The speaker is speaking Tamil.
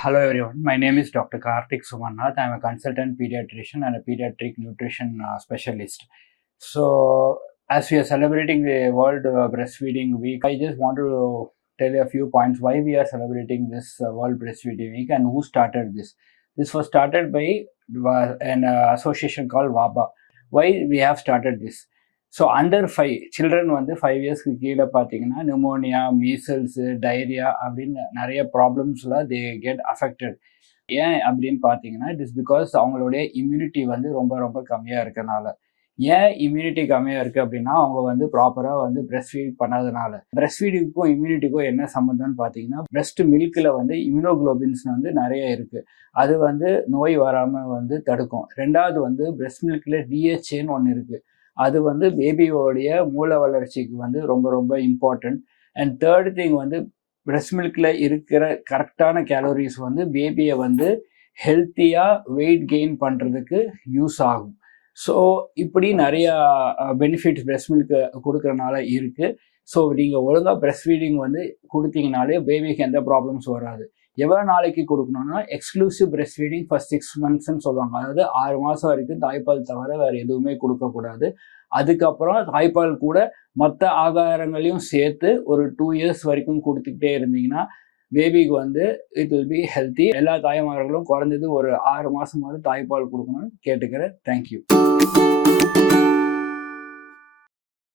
Hello everyone, my name is Dr. Karthik Sumannath. I am a consultant pediatrician and a pediatric nutrition specialist. So, as we are celebrating the World Breastfeeding Week, I just want to tell you a few points why we are celebrating this World Breastfeeding Week and who started this. This was started by an association called WABA. Why we have started this? So under 5 children வந்து 5 இயர்ஸ்க்கு கீழே பார்த்தீங்கன்னா நிமோனியா, மீசல்ஸு, டைரியா அப்படின்னு நிறைய ப்ராப்ளம்ஸில் தே கெட் அஃபெக்டட். ஏன் அப்படின்னு பார்த்தீங்கன்னா இட் இஸ் பிகாஸ் அவங்களுடைய இம்யூனிட்டி வந்து ரொம்ப ரொம்ப கம்மியாக இருக்கனால. ஏன் இம்யூனிட்டி கம்மியாக இருக்குது அப்படின்னா அவங்க வந்து ப்ராப்பராக வந்து பிரெஸ்ட் ஃபீட் பண்ணாதனால. பிரெஸ்ட் ஃபீடிங்க்கும் இம்யூனிட்டிக்கும் என்ன சம்மந்தம்னு பார்த்தீங்கன்னா பிரெஸ்ட் மில்கில் வந்து இம்யூனோகுளோபின்ஸ் வந்து நிறைய இருக்குது. அது வந்து நோய் வராமல் வந்து தடுக்கும். ரெண்டாவது வந்து பிரெஸ்ட் மில்கில் டிஹெச்ஏன்னு ஒன்று இருக்குது. அது வந்து பேபியோடைய மூல வளர்ச்சிக்கு வந்து ரொம்ப ரொம்ப இம்பார்ட்டன்ட். அண்ட் தேர்ட் திங் வந்து பிரெஸ்ட் மில்கில் இருக்கிற கரெக்டான கேலோரிஸ் வந்து பேபியை வந்து ஹெல்த்தியாக வெயிட் கெயின் பண்ணுறதுக்கு யூஸ் ஆகும். ஸோ இப்படி நிறையா பெனிஃபிட்ஸ் பிரெஸ்ட் மில்க்கு கொடுக்குறனால இருக்குது. ஸோ நீங்கள் ஒழுங்காக பிரெஸ்ட் ஃபீடிங் வந்து கொடுத்தீங்கனாலே பேபிக்கு எந்த ப்ராப்ளம்ஸ் வராது. எவ்வளோ நாளைக்கு கொடுக்கணும்னா எக்ஸ்க்ளூசிவ் பிரெஸ்ட் ஃபீடிங் ஃபர்ஸ்ட் 6 monthsன்னு சொல்லுவாங்க. அதாவது 6 மாதம் வரைக்கும் தாய்ப்பால் தவிர வேறு எதுவுமே கொடுக்கக்கூடாது. அதுக்கப்புறம் தாய்ப்பால் கூட மற்ற ஆகாரங்களையும் சேர்த்து ஒரு 2 years வரைக்கும் கொடுத்துக்கிட்டே இருந்தீங்கன்னா பேபிக்கு வந்து இட் வில் பி ஹெல்த்தி. எல்லா தாய்மார்களும் குறைஞ்சது ஒரு 6 மாதமாவது தாய்ப்பால் கொடுக்கணும்னு கேட்டுக்கிறேன். தேங்க்யூ.